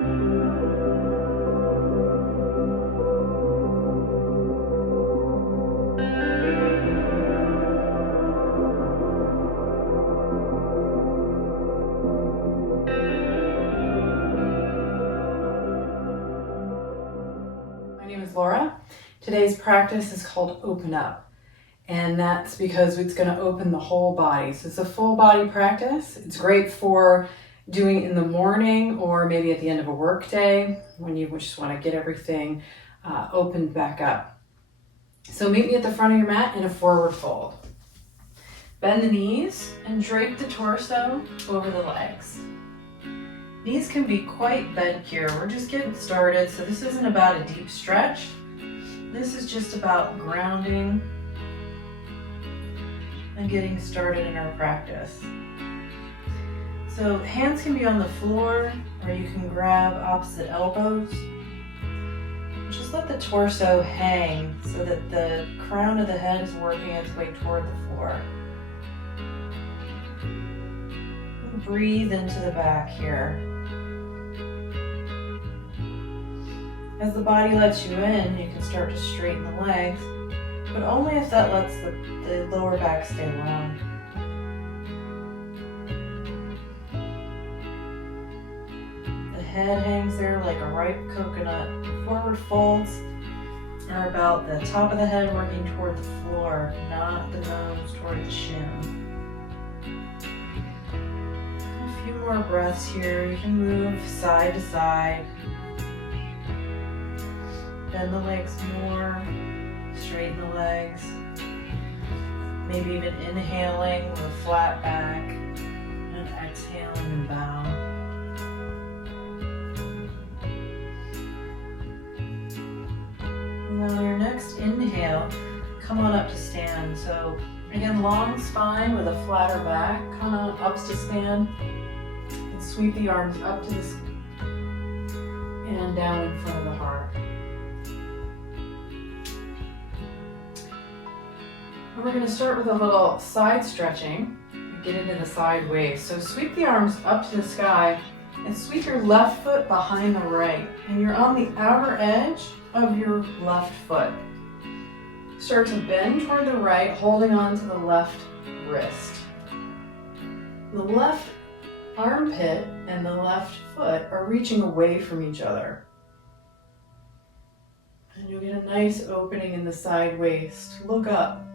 My name is Laura. Today's practice is called Open Up, and that's because it's going to open the whole body. So it's a full body practice. It's great for doing in the morning or maybe at the end of a work day when you just want to get everything opened back up. So meet me at the front of your mat in a forward fold. Bend the knees and drape the torso over the legs. Knees can be quite bent here. We're just getting started, so this isn't about a deep stretch. This is just about grounding and getting started in our practice. So hands can be on the floor, or you can grab opposite elbows. Just let the torso hang so that the crown of the head is working its way toward the floor. And breathe into the back here. As the body lets you in, you can start to straighten the legs, but only if that lets the lower back stay long. The head hangs there like a ripe coconut. The forward folds are about the top of the head working toward the floor, not the nose toward the shin. A few more breaths here. You can move side to side. Bend the legs more, straighten the legs. Maybe even inhaling with a flat back and exhaling and bow. And on your next inhale, come on up to stand. So again, long spine with a flatter back. Come on up to stand and sweep the arms up to the and down in front of the heart. We're going to start with a little side stretching and get into the side wave. So sweep the arms up to the sky and sweep your left foot behind the right. And you're on the outer edge of your left foot. Start to bend toward the right, holding on to the left wrist. The left armpit and the left foot are reaching away from each other. And you'll get a nice opening in the side waist. Look up.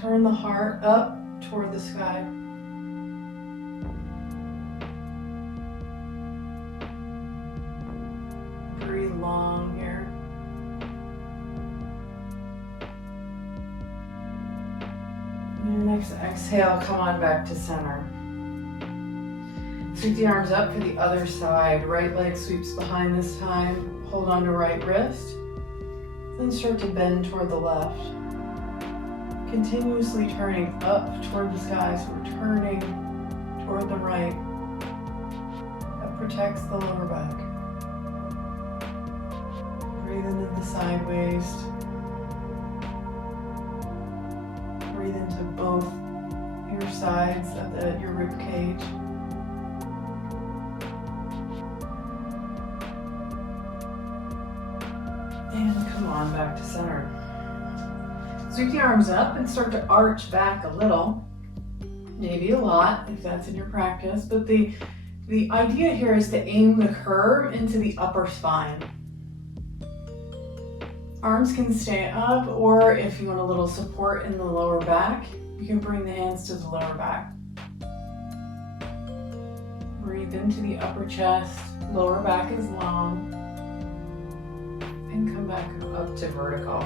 Turn the heart up toward the sky. Breathe long here. And your next exhale, come on back to center. Sweep the arms up for the other side. Right leg sweeps behind this time. Hold on to right wrist. Then start to bend toward the left. Continuously turning up toward the sky, so we're turning toward the right. That protects the lower back. Breathe into the side waist. Breathe into both your sides of your rib cage. And come on back to center. Sweep the arms up and start to arch back a little, maybe a lot if that's in your practice, but the idea here is to aim the curve into the upper spine. Arms can stay up, or if you want a little support in the lower back, you can bring the hands to the lower back. Breathe into the upper chest, lower back is long, and come back up to vertical.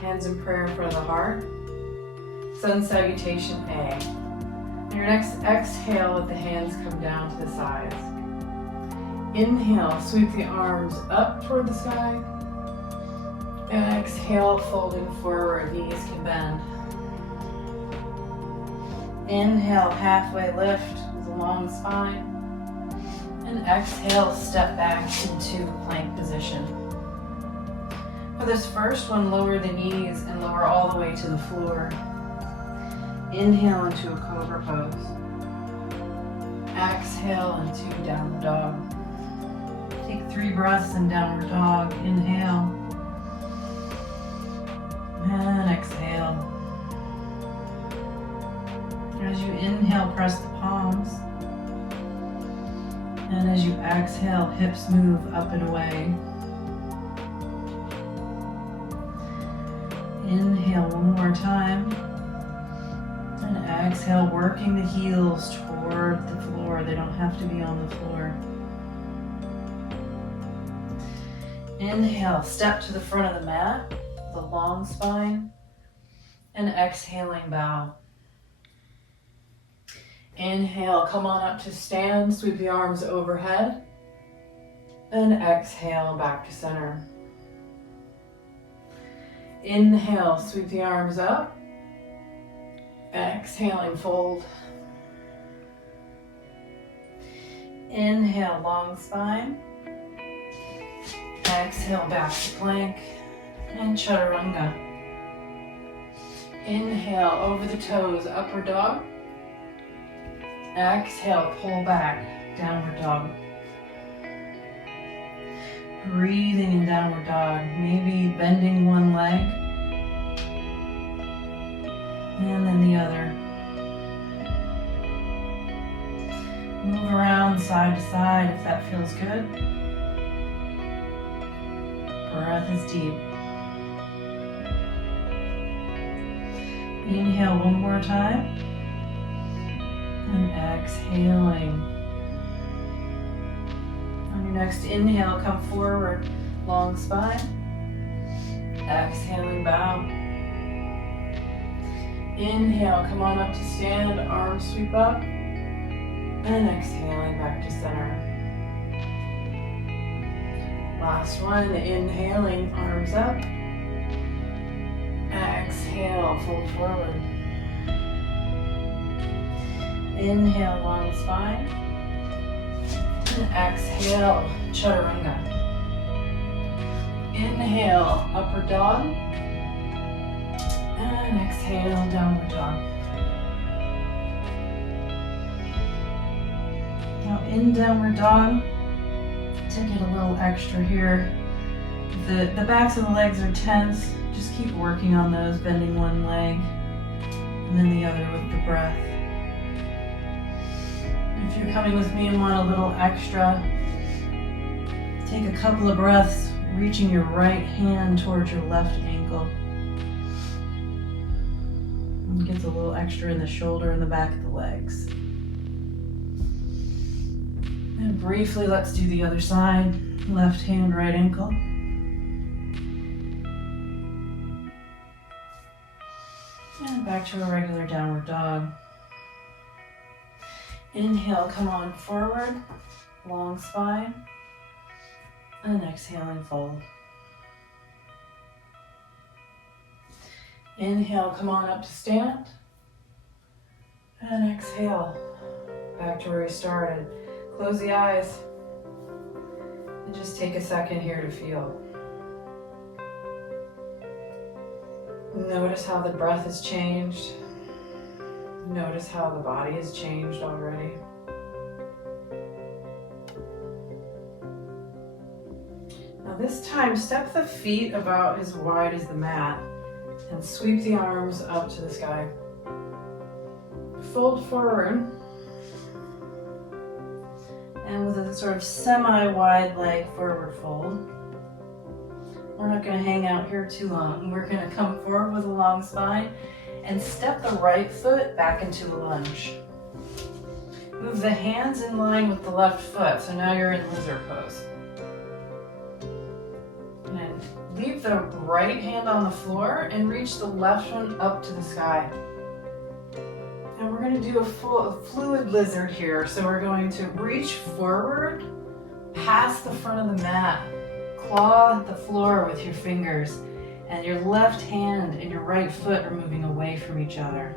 Hands in prayer in front of the heart. Sun salutation A. On your next exhale, let the hands come down to the sides. Inhale, sweep the arms up toward the sky. And exhale, folding forward, knees can bend. Inhale, halfway lift with a long spine. And exhale, step back into plank position. For this first one, lower the knees and lower all the way to the floor. Inhale into a cobra pose. exhale into downward dog. Take 3 breaths in downward dog. Inhale. And exhale. As you inhale, press the palms. And as you exhale, hips move up and away. Inhale one more time. And exhale, working the heels toward the floor. They don't have to be on the floor. Inhale, step to the front of the mat, the long spine. And exhaling, bow. Inhale, come on up to stand, sweep the arms overhead. And exhale, back to center. Inhale, sweep the arms up. Exhaling, fold. Inhale, long spine. Exhale, back to plank. And chaturanga. Inhale, over the toes, upward dog. Exhale, pull back, downward dog. Breathing in downward dog, maybe bending one leg. And then the other. Move around side to side if that feels good. Breath is deep. Inhale one more time. And exhaling. On your next inhale, come forward, long spine. Exhaling, bow. Inhale, come on up to stand, arms sweep up. And exhaling, back to center. Last one, inhaling, arms up. Exhale, fold forward. Inhale, long spine. And exhale, chaturanga. Inhale, upward dog. And exhale, downward dog. Now in downward dog, to get a little extra here, the backs of the legs are tense. Just keep working on those, bending one leg and then the other with the breath. If you're coming with me and want a little extra, take a couple of breaths, reaching your right hand towards your left ankle. It gets a little extra in the shoulder and the back of the legs. And briefly, let's do the other side. Left hand, right ankle. And back to a regular downward dog. Inhale, come on forward, long spine, and exhaling, fold. Inhale, come on up to stand, and exhale, back to where we started. Close the eyes, and just take a second here to feel. Notice how the breath has changed. Notice how the body has changed already. Now this time, step the feet about as wide as the mat and sweep the arms up to the sky. Fold forward. And with a sort of semi-wide leg forward fold. We're not going to hang out here too long. We're going to come forward with a long spine and step the right foot back into a lunge. Move the hands in line with the left foot, so now you're in lizard pose. And leave the right hand on the floor and reach the left one up to the sky. And we're going to do a fluid lizard here, so we're going to reach forward past the front of the mat, claw the floor with your fingers, and your left hand and your right foot are moving away from each other.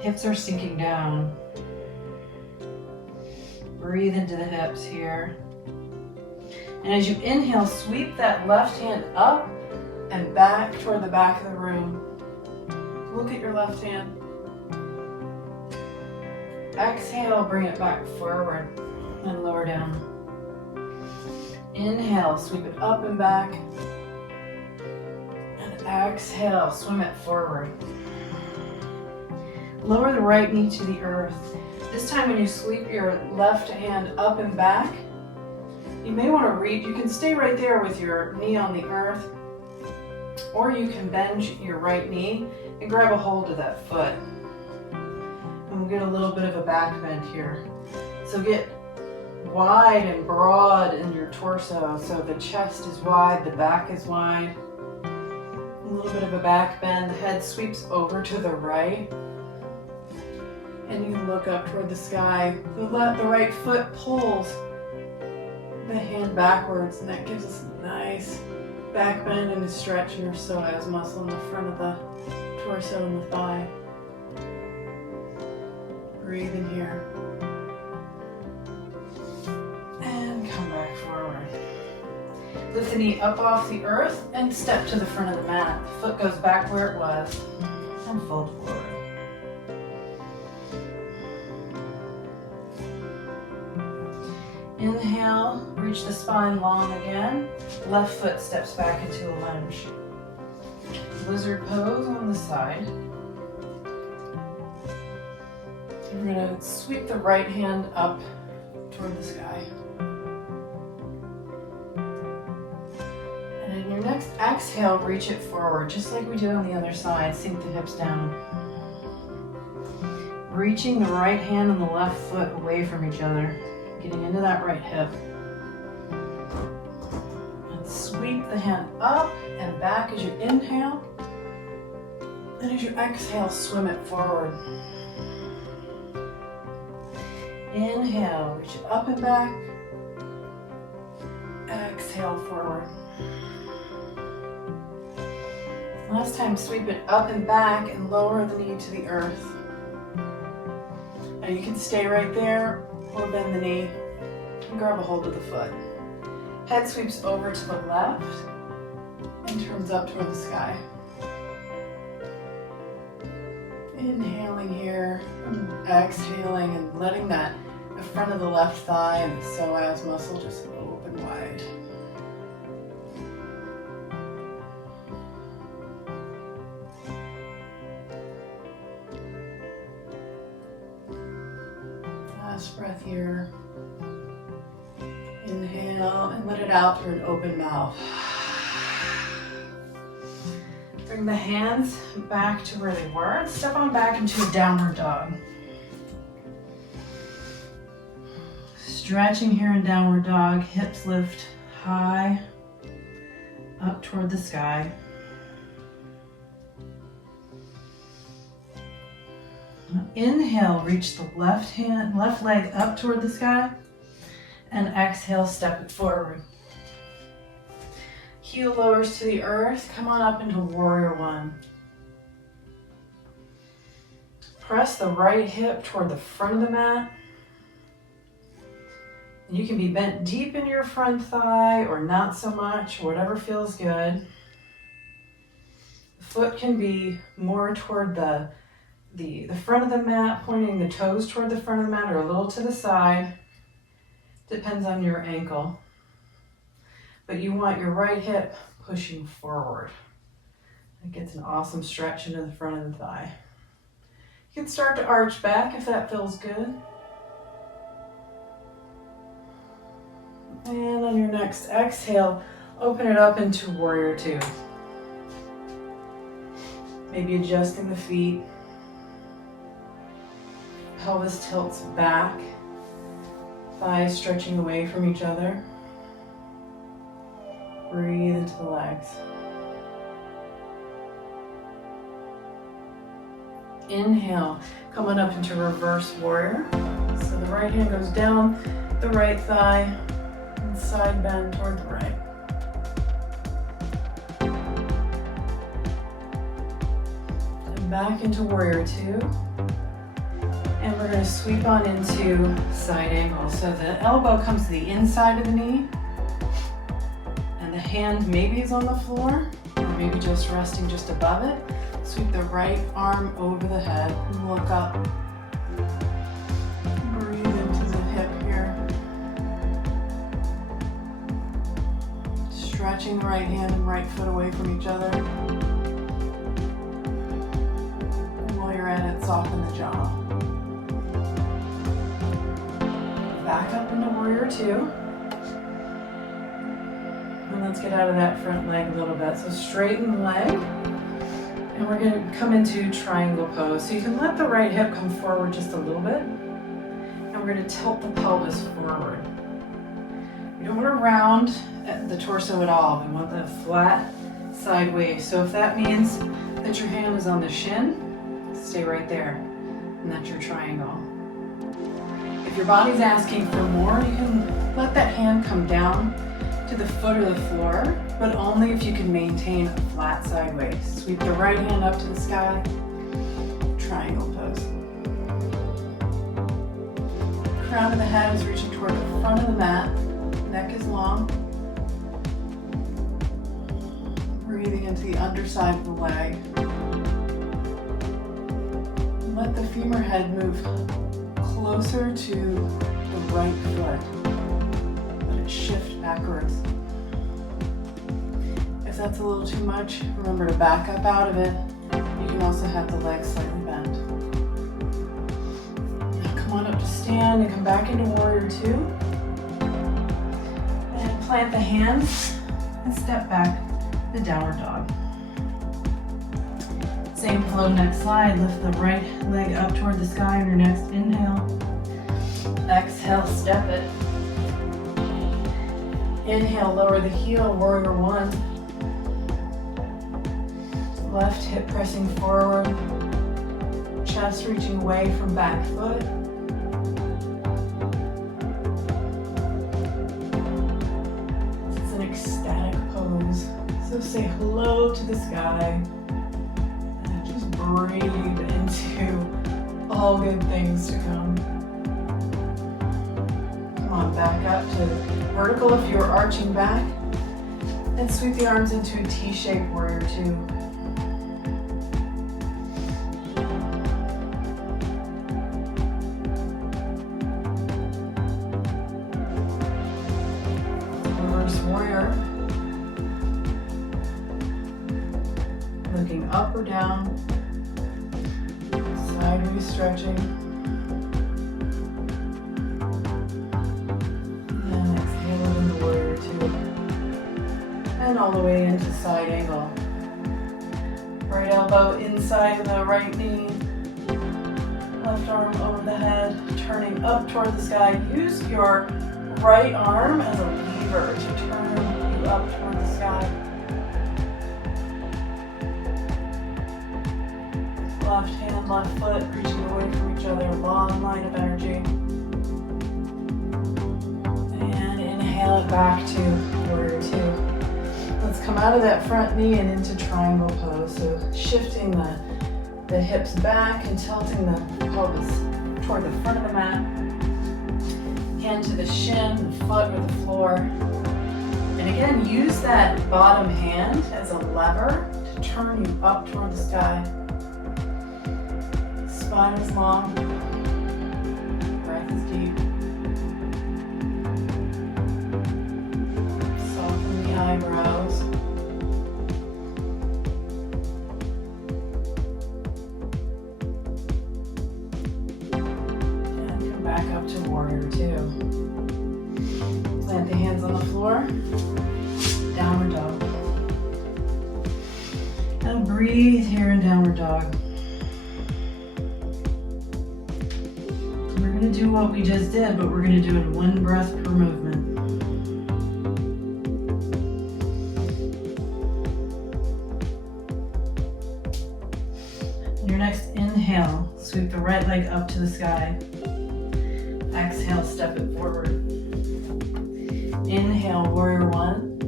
Hips are sinking down. Breathe into the hips here. And as you inhale, sweep that left hand up and back toward the back of the room. Look at your left hand. Exhale, bring it back forward and lower down. Inhale, sweep it up and back. And exhale, swim it forward. Lower the right knee to the earth. This time when you sweep your left hand up and back, you may want to reach, you can stay right there with your knee on the earth, or you can bend your right knee and grab a hold of that foot. And we'll get a little bit of a back bend here. So get wide and broad in your torso. So the chest is wide, the back is wide. A little bit of a back bend. The head sweeps over to the right. And you look up toward the sky. The right foot pulls the hand backwards, and that gives us a nice back bend and a stretch in your psoas muscle in the front of the torso and the thigh. Breathe in here. And come back forward. Lift the knee up off the earth and step to the front of the mat. The foot goes back where it was and fold forward. Inhale, reach the spine long again. Left foot steps back into a lunge. Lizard pose on the side. We're going to sweep the right hand up toward the sky. And in your next exhale, reach it forward, just like we did on the other side. Sink the hips down. Reaching the right hand and the left foot away from each other. Getting into that right hip. And sweep the hand up and back as you inhale. And as you exhale, swim it forward. Inhale, reach it up and back. Exhale, forward. Last time, sweep it up and back and lower the knee to the earth. Now you can stay right there or bend the knee and grab a hold of the foot. Head sweeps over to the left and turns up toward the sky. Inhaling here, and exhaling, and letting the front of the left thigh and the psoas muscle just open wide. Last breath here. Inhale and let it out through an open mouth. Bring the hands back to where they were and step on back into a downward dog. Stretching here in downward dog, hips lift high up toward the sky. Inhale, reach the left leg up toward the sky, and exhale, step it forward. Heel lowers to the earth. Come on up into warrior one. Press the right hip toward the front of the mat. You can be bent deep in your front thigh or not so much, whatever feels good. The foot can be more toward the front of the mat, pointing the toes toward the front of the mat or a little to the side. Depends on your ankle. But you want your right hip pushing forward. It gets an awesome stretch into the front of the thigh. You can start to arch back if that feels good. And on your next exhale, open it up into warrior two. Maybe adjusting the feet. Pelvis tilts back. Thighs stretching away from each other. Breathe into the legs. Inhale, come on up into reverse warrior. So the right hand goes down the right thigh and side bend toward the right. And back into warrior two. And we're going to sweep on into side angle. So the elbow comes to the inside of the knee. And the hand maybe is on the floor, or maybe just resting just above it. Sweep the right arm over the head and look up. stretching the right hand and right foot away from each other. And while you're at it, soften the jaw. Back up into warrior two. And let's get out of that front leg a little bit. So straighten the leg. And we're going to come into triangle pose. So you can let the right hip come forward just a little bit. And we're going to tilt the pelvis forward. We don't want to round the torso at all. We want the flat side waist. So if that means that your hand is on the shin, stay right there. And that's your triangle. If your body's asking for more, you can let that hand come down to the foot or the floor, but only if you can maintain a flat side waist. Sweep the right hand up to the sky, triangle pose. Crown of the head is reaching toward the front of the mat, neck is long. Breathing into the underside of the leg. Let the femur head move closer to the right foot. Let it shift backwards. If that's a little too much, remember to back up out of it. You can also have the legs slightly bent. Now come on up to stand and come back into warrior two. And plant the hands and step back to downward dog. Same flow, next slide. Lift the right leg up toward the sky on your next inhale. Exhale, step it. Inhale, lower the heel, warrior one. Left hip pressing forward. Chest reaching away from back foot. This is an ecstatic pose. So say hello to the sky. And just breathe into all good things to come. Come on, back up to vertical if you're arching back. And sweep the arms into a T-shaped warrior two. Reverse warrior. Looking up or down. Sideways stretching. And all the way into side angle. Right elbow inside of the right knee. Left arm over the head, turning up toward the sky. Use your right arm as a lever to turn you up toward the sky. Left hand, left foot, reaching away from each other. Long line of energy. And inhale it back to warrior two. Let's come out of that front knee and into triangle pose. So shifting the hips back and tilting the pelvis toward the front of the mat. Hand to the shin, the foot, or the floor. And again, use that bottom hand as a lever to turn you up toward the sky. Spine is long. Breath is deep. Soften the eyebrows. And come back up to warrior two. Plant the hands on the floor. Downward dog. And breathe here in downward dog. We're going to do what we just did, but we're going to do it one breath per movement. Your next inhale, sweep the right leg up to the sky. Exhale, step it forward. Inhale, warrior one.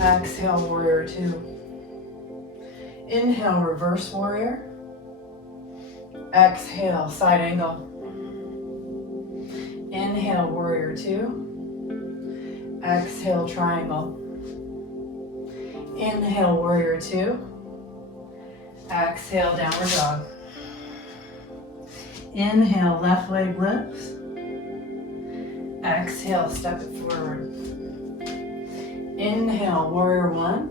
Exhale, warrior two. Inhale, reverse warrior. Exhale, side angle. Inhale, warrior two. Exhale, triangle. Inhale, warrior two. Exhale, downward dog. Inhale, left leg lifts. Exhale, step it forward. Inhale, warrior one.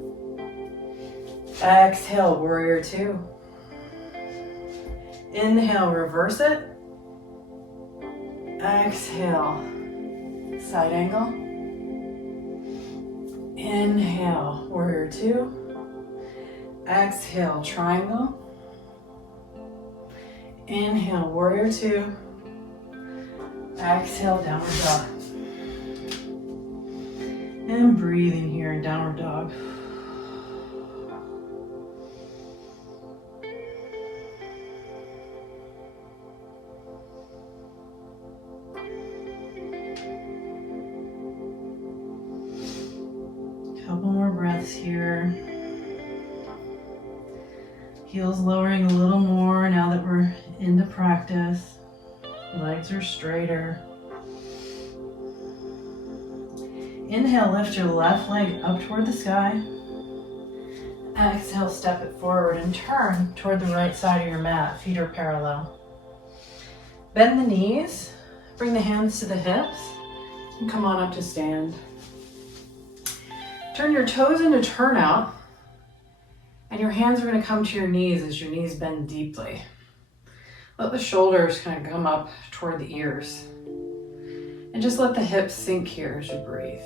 Exhale, warrior two. Inhale, reverse it. Exhale, side angle. Inhale, warrior two. Exhale, triangle. Inhale, warrior two. Exhale, downward dog. And breathing here in downward dog. Couple more breaths here. Heels lowering a little more now that we're into practice. Legs are straighter. Inhale, lift your left leg up toward the sky. Exhale, step it forward and turn toward the right side of your mat. Feet are parallel. Bend the knees, bring the hands to the hips, and come on up to stand. Turn your toes into turnout, and your hands are going to come to your knees as your knees bend deeply. Let the shoulders kind of come up toward the ears. And just let the hips sink here as you breathe.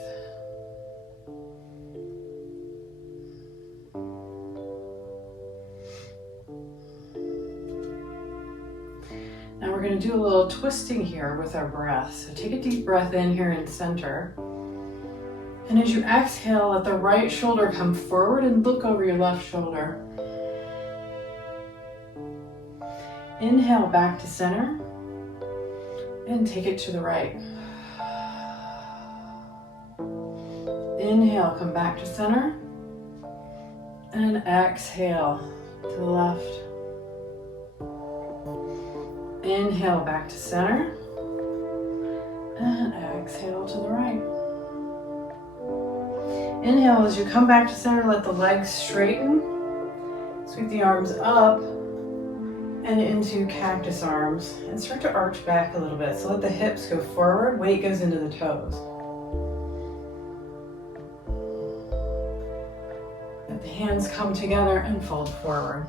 Now we're going to do a little twisting here with our breath. So take a deep breath in here in center. And as you exhale, let the right shoulder come forward and look over your left shoulder. Inhale back to center and take it to the right. Inhale, come back to center and exhale to the left. Inhale back to center and exhale to the right. Inhale, as you come back to center, let the legs straighten. Sweep the arms up and into cactus arms and start to arch back a little bit. So let the hips go forward, weight goes into the toes. Let the hands come together and fold forward.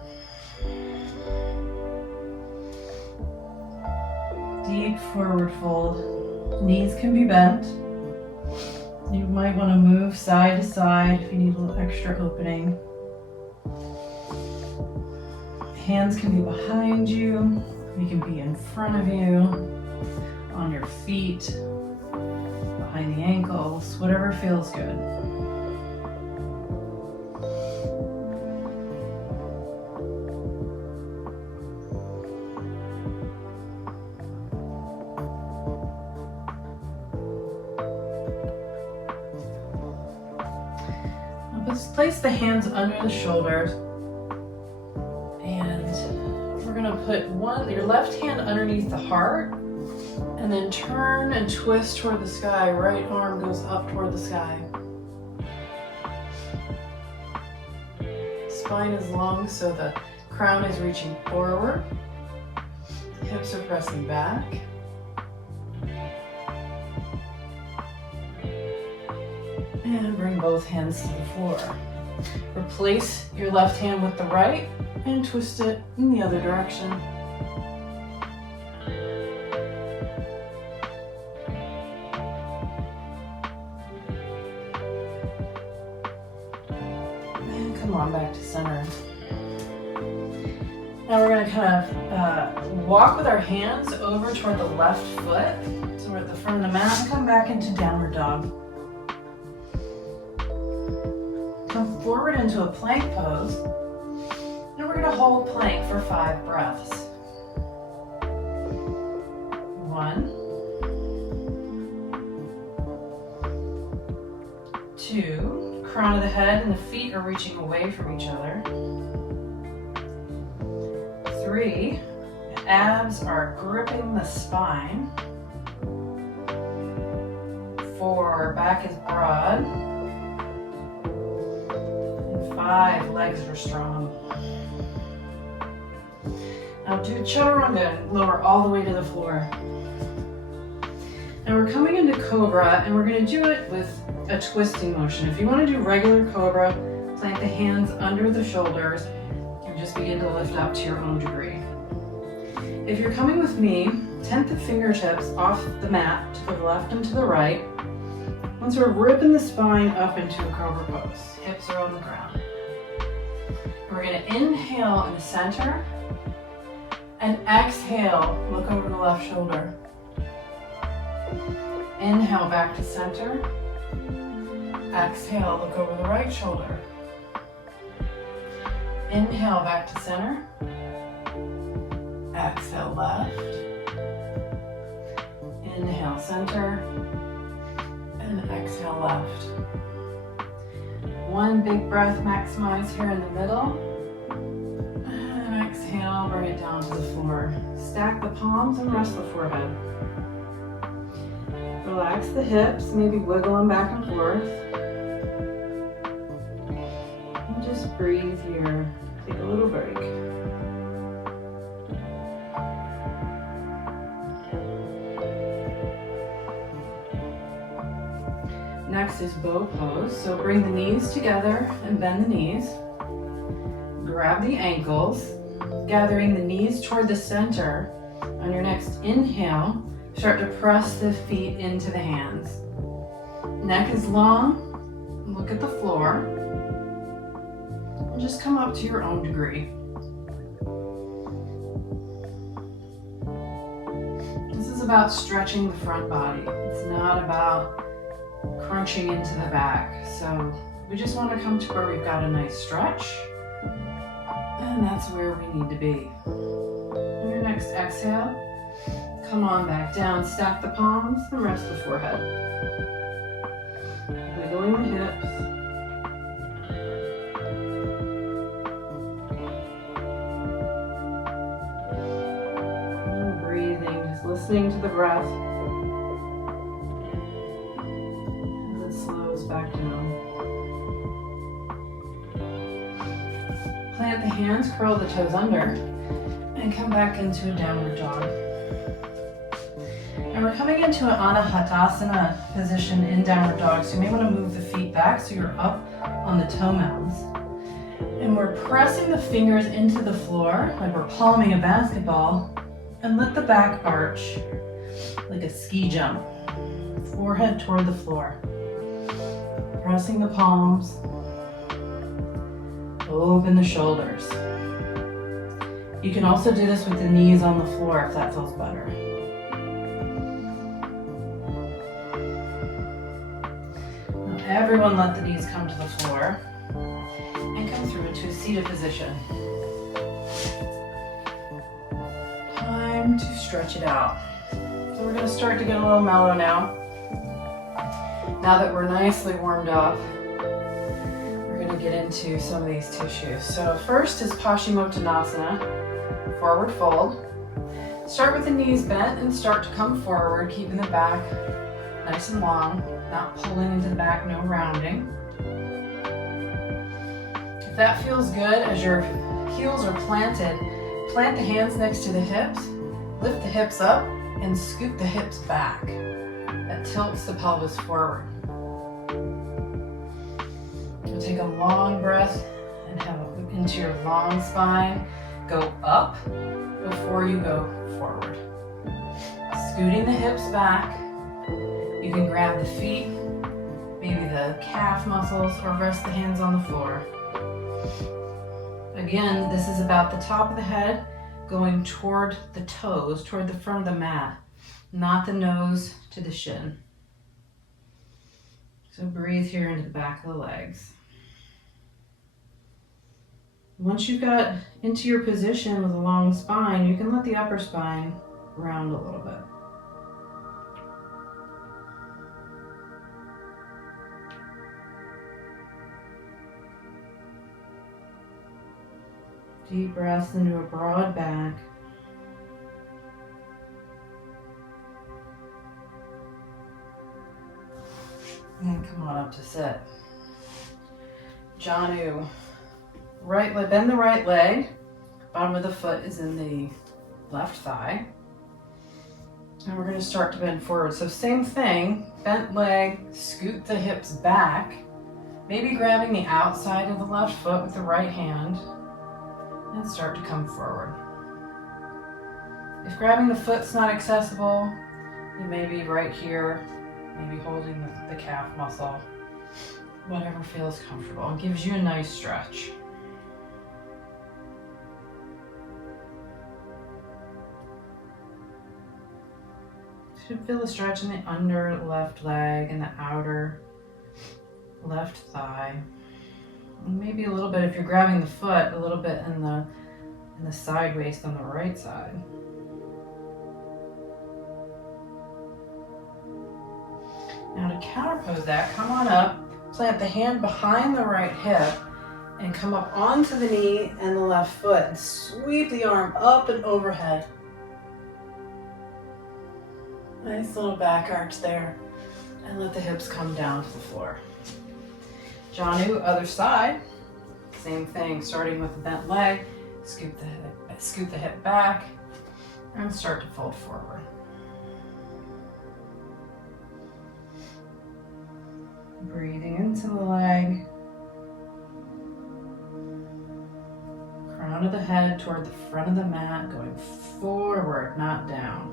Deep forward fold. Knees can be bent. You might want to move side to side if you need a little extra opening. Hands can be behind you. They can be in front of you, on your feet, behind the ankles, whatever feels good. Let's place the hands under the shoulders, and we're going to put your left hand underneath the heart, and then turn and twist toward the sky. Right arm goes up toward the sky. Spine is long so the crown is reaching forward. Hips are pressing back. And bring both hands to the floor. Replace your left hand with the right and twist it in the other direction. And come on back to center. Now we're going to kind of walk with our hands over toward the left foot. So we're at the front of the mat and come back into downward dog. Come forward into a plank pose, and we're going to hold plank for 5 breaths. 1, 2, crown of the head and the feet are reaching away from each other. 3, abs are gripping the spine. 4, back is broad. 5, legs are strong. Now do chaturanga and lower all the way to the floor. And we're coming into Cobra, and we're going to do it with a twisting motion. If you want to do regular Cobra, plant the hands under the shoulders and just begin to lift up to your own degree. If you're coming with me, tent the fingertips off the mat to the left and to the right. And sort of ripping the spine up into a Cobra pose. Hips are on the ground. We're going to inhale in the center and exhale, look over the left shoulder. Inhale back to center. Exhale, look over the right shoulder. Inhale back to center. Exhale left. Inhale center. And exhale left. One big breath, maximize here in the middle. And exhale, bring it down to the floor. Stack the palms and rest the forehead. Relax the hips, maybe wiggle them back and forth. And just breathe here. Take a little break. Next is bow pose. So bring the knees together and bend the knees. Grab the ankles, gathering the knees toward the center. On your next inhale, start to press the feet into the hands. Neck is long. Look at the floor. And just come up to your own degree. This is about stretching the front body. It's not about crunching into the back. So we just want to come to where we've got a nice stretch. And that's where we need to be. On your next exhale, come on back down, stack the palms and rest the forehead. Wiggling the hips. And breathing, just listening to the breath. As it slows back down. Plant the hands, curl the toes under, and come back into a downward dog. And we're coming into an Anahatasana position in downward dog. So you may want to move the feet back so you're up on the toe mounds. And we're pressing the fingers into the floor like we're palming a basketball. And let the back arch like a ski jump. Forehead toward the floor. Pressing the palms. Open the shoulders. You can also do this with the knees on the floor if that feels better. Now everyone let the knees come to the floor and come through into a seated position. Time to stretch it out. So we're going to start to get a little mellow now. Now that we're nicely warmed up, to get into some of these tissues. So first is Paschimottanasana, forward fold. Start with the knees bent and start to come forward, keeping the back nice and long, not pulling into the back, no rounding. If that feels good, as your heels are planted, plant the hands next to the hips, lift the hips up, and scoop the hips back. That tilts the pelvis forward. Take a long breath and have it into your long spine. Go up before you go forward. Scooting the hips back. You can grab the feet, maybe the calf muscles, or rest the hands on the floor. Again, this is about the top of the head going toward the toes, toward the front of the mat, not the nose to the shin. So breathe here into the back of the legs. Once you've got into your position with a long spine, you can let the upper spine round a little bit. Deep breaths into a broad back. And come on up to sit. Janu. Right leg, bend the right leg. Bottom of the foot is in the left thigh. And we're going to start to bend forward. So same thing, bent leg, scoot the hips back, maybe grabbing the outside of the left foot with the right hand, and start to come forward. If grabbing the foot's not accessible, you may be right here, maybe holding the calf muscle, whatever feels comfortable and gives you a nice stretch. You should feel a stretch in the under left leg and the outer left thigh. And maybe a little bit, if you're grabbing the foot, a little bit in the side waist on the right side. Now to counterpose that, come on up, plant the hand behind the right hip, and come up onto the knee and the left foot, and sweep the arm up and overhead. Nice little back arch there, and let the hips come down to the floor. Janu, other side, same thing, starting with the bent leg, scoot the hip back, and start to fold forward. Breathing into the leg, crown of the head toward the front of the mat, going forward, not down.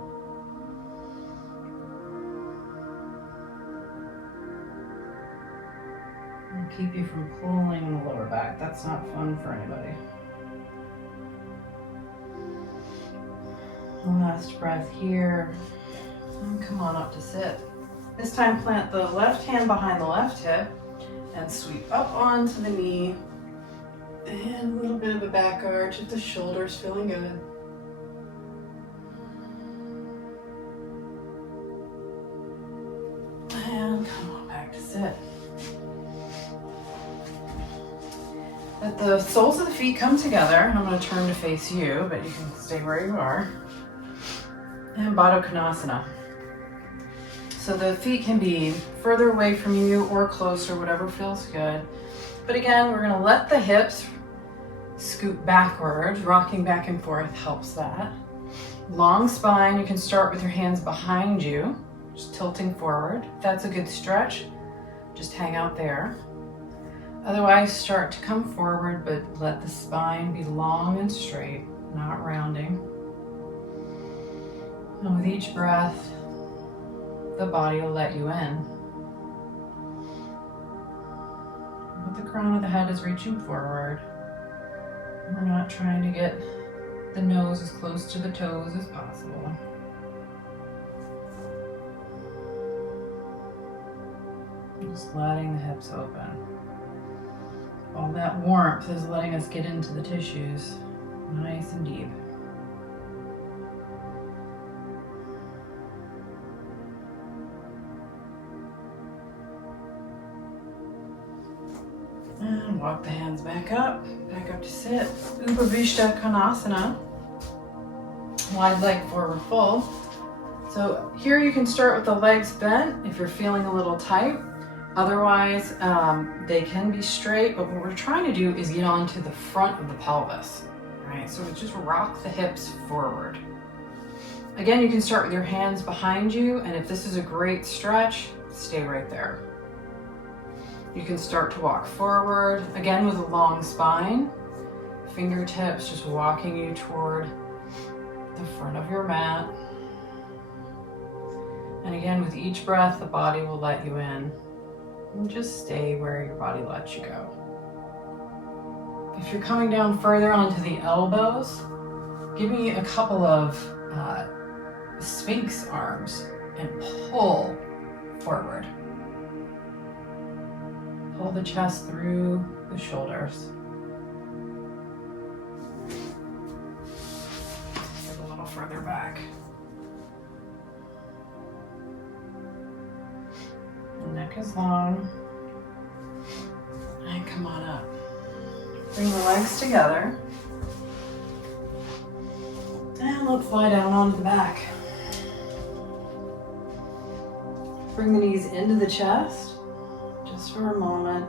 And keep you from pulling the lower back. That's not fun for anybody. Last breath here. And come on up to sit. This time plant the left hand behind the left hip and sweep up onto the knee. And a little bit of a back arch if the shoulder's feeling good. And come on back to sit. Let the soles of the feet come together. I'm going to turn to face you, but you can stay where you are. And Baddha Konasana. So the feet can be further away from you or closer, whatever feels good. But again, we're going to let the hips scoot backwards. Rocking back and forth helps that. Long spine, you can start with your hands behind you, just tilting forward. If that's a good stretch, just hang out there. Otherwise, start to come forward, but let the spine be long and straight, not rounding. And with each breath, the body will let you in. But the crown of the head is reaching forward. We're not trying to get the nose as close to the toes as possible. Just letting the hips open. All that warmth is letting us get into the tissues, nice and deep. And walk the hands back up to sit. Upavishta Konasana. Wide leg forward fold. So here you can start with the legs bent if you're feeling a little tight. Otherwise, they can be straight, but what we're trying to do is get onto the front of the pelvis, right? So we just rock the hips forward. Again, you can start with your hands behind you, and if this is a great stretch, stay right there. You can start to walk forward, again with a long spine. Fingertips just walking you toward the front of your mat. And again, with each breath, the body will let you in. And just stay where your body lets you go. If you're coming down further onto the elbows, give me a couple of Sphinx arms and pull forward. Pull the chest through the shoulders. Get a little further back. The neck is long. And come on up. Bring the legs together. And let's lie down onto the back. Bring the knees into the chest. Just for a moment.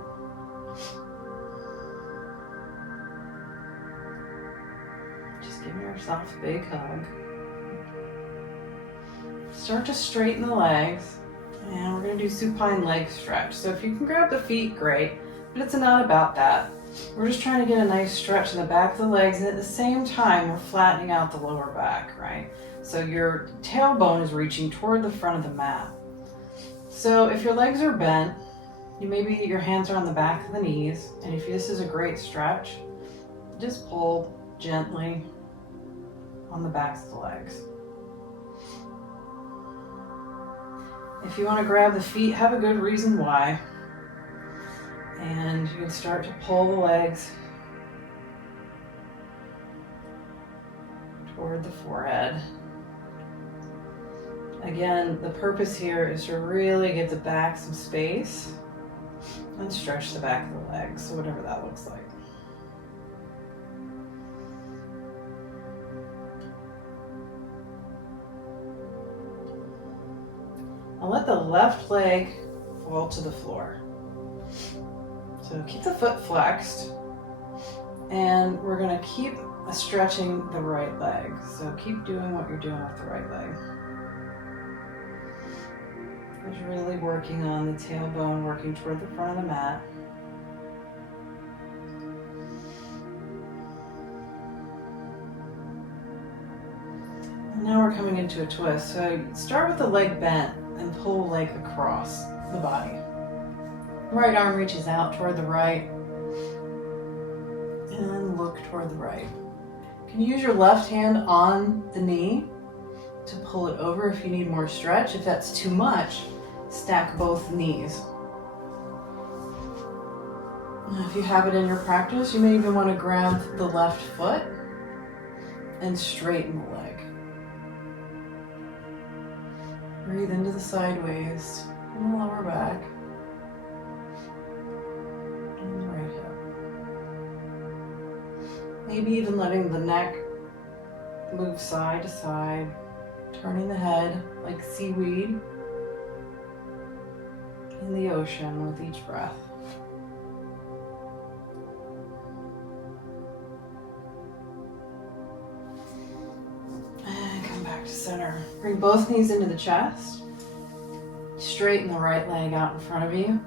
Just give yourself a big hug. start to straighten the legs. And we're going to do supine leg stretch. So if you can grab the feet, great, but it's not about that. We're just trying to get a nice stretch in the back of the legs, and at the same time, we're flattening out the lower back, right? So your tailbone is reaching toward the front of the mat. So if your legs are bent, maybe your hands are on the back of the knees, and if this is a great stretch, just pull gently on the backs of the legs. If you want to grab the feet, have a good reason why. And you can start to pull the legs toward the forehead. Again, the purpose here is to really give the back some space and stretch the back of the legs, so whatever that looks like. Now let the left leg fall to the floor. So keep the foot flexed, and we're going to keep stretching the right leg. So keep doing what you're doing with the right leg. Just really working on the tailbone, working toward the front of the mat. And now we're coming into a twist. So start with the leg bent and pull the leg across the body. Right arm reaches out toward the right and look toward the right. You can use your left hand on the knee to pull it over if you need more stretch. If that's too much, stack both knees. Now, if you have it in your practice, you may even want to grab the left foot and straighten the leg. Breathe into the side waist and the lower back. And the right hip. Maybe even letting the neck move side to side, turning the head like seaweed in the ocean with each breath. And come back to center. Bring both knees into the chest. Straighten the right leg out in front of you.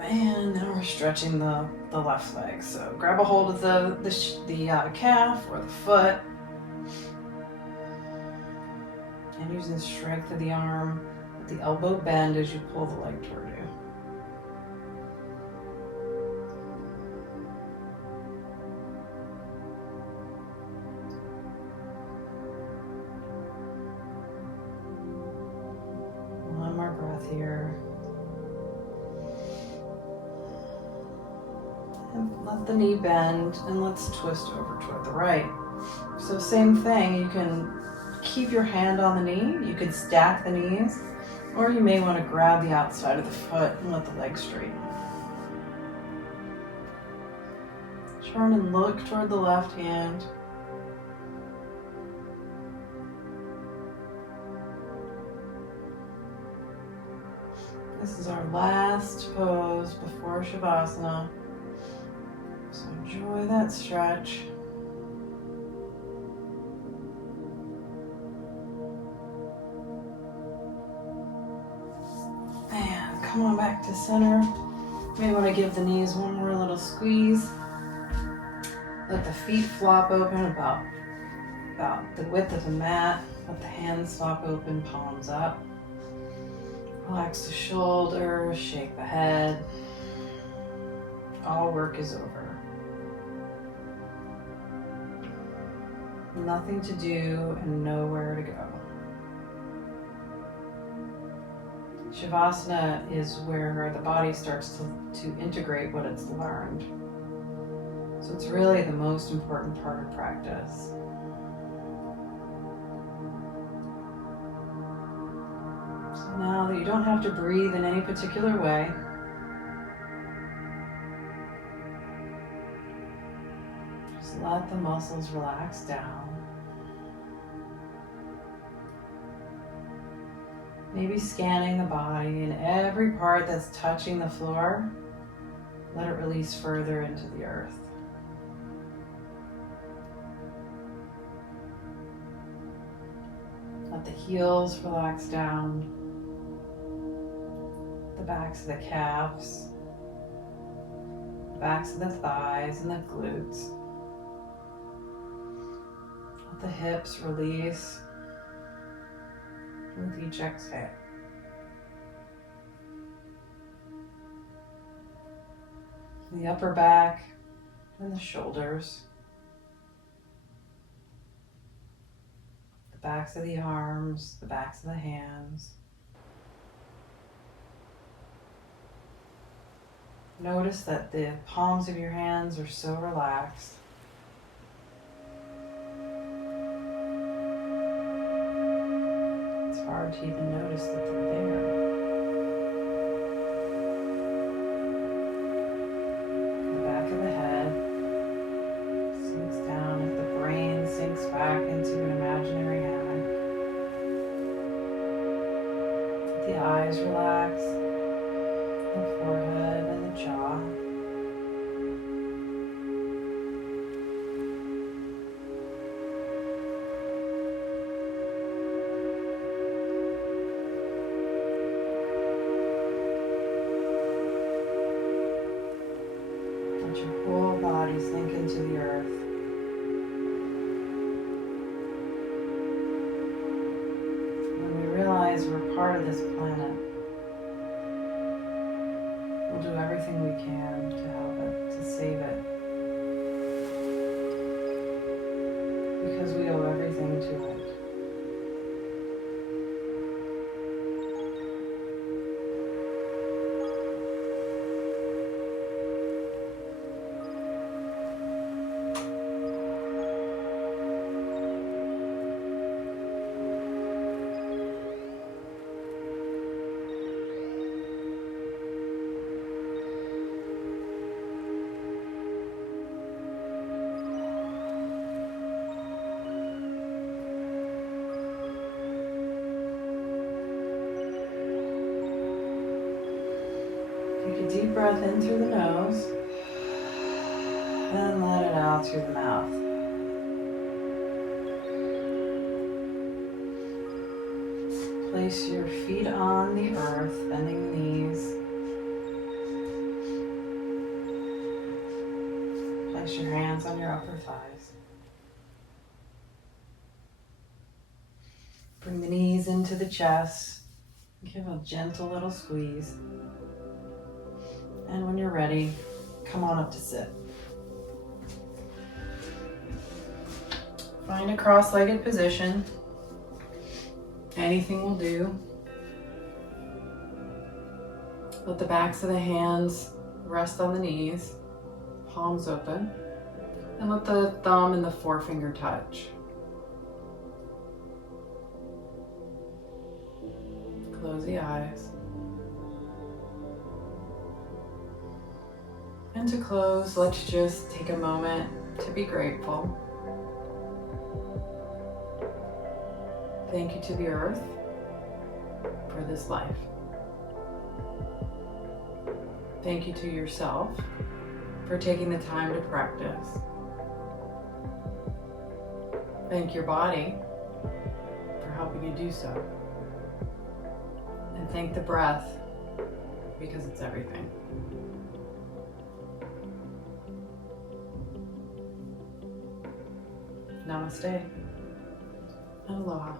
And now we're stretching the left leg. So grab a hold of the calf or the foot. And using the strength of the arm, let the elbow bend as you pull the leg toward you. One more breath here. And let the knee bend, and let's twist over toward the right. So same thing, you can keep your hand on the knee, you could stack the knees, or you may want to grab the outside of the foot and let the leg straighten. Turn and look toward the left hand. This is our last pose before Shavasana. So enjoy that stretch. And come on back to center. You may want to give the knees one more little squeeze. Let the feet flop open about the width of the mat. Let the hands flop open, palms up. Relax the shoulders, shake the head. All work is over. Nothing to do and nowhere to go. Shavasana is where the body starts to integrate what it's learned. So it's really the most important part of practice. So now that you don't have to breathe in any particular way, just let the muscles relax down. Maybe scanning the body, and every part that's touching the floor, let it release further into the earth. Let the heels relax down, the backs of the calves, the backs of the thighs and the glutes. Let the hips release with each exhale. The upper back and the shoulders, the backs of the arms, the backs of the hands. Notice that the palms of your hands are so relaxed. It's hard to even notice that they're there. The back of the head sinks down as the brain sinks back into an imaginary hammock. The eyes relax, the forehead and the jaw. Let your whole body sink into the earth. When we realize we're part of this planet, we'll do everything we can to help it, to save it. Because we owe everything to it. Take a deep breath in through the nose and let it out through the mouth. Place your feet on the earth, bending the knees. Place your hands on your upper thighs. Bring the knees into the chest. Give a gentle little squeeze. And when you're ready, come on up to sit. Find a cross-legged position. Anything will do. Let the backs of the hands rest on the knees, palms open, and let the thumb and the forefinger touch. Close the eyes. And to close, let's just take a moment to be grateful. Thank you to the earth for this life. Thank you to yourself for taking the time to practice. Thank your body for helping you do so. And thank the breath because it's everything. Namaste. Aloha.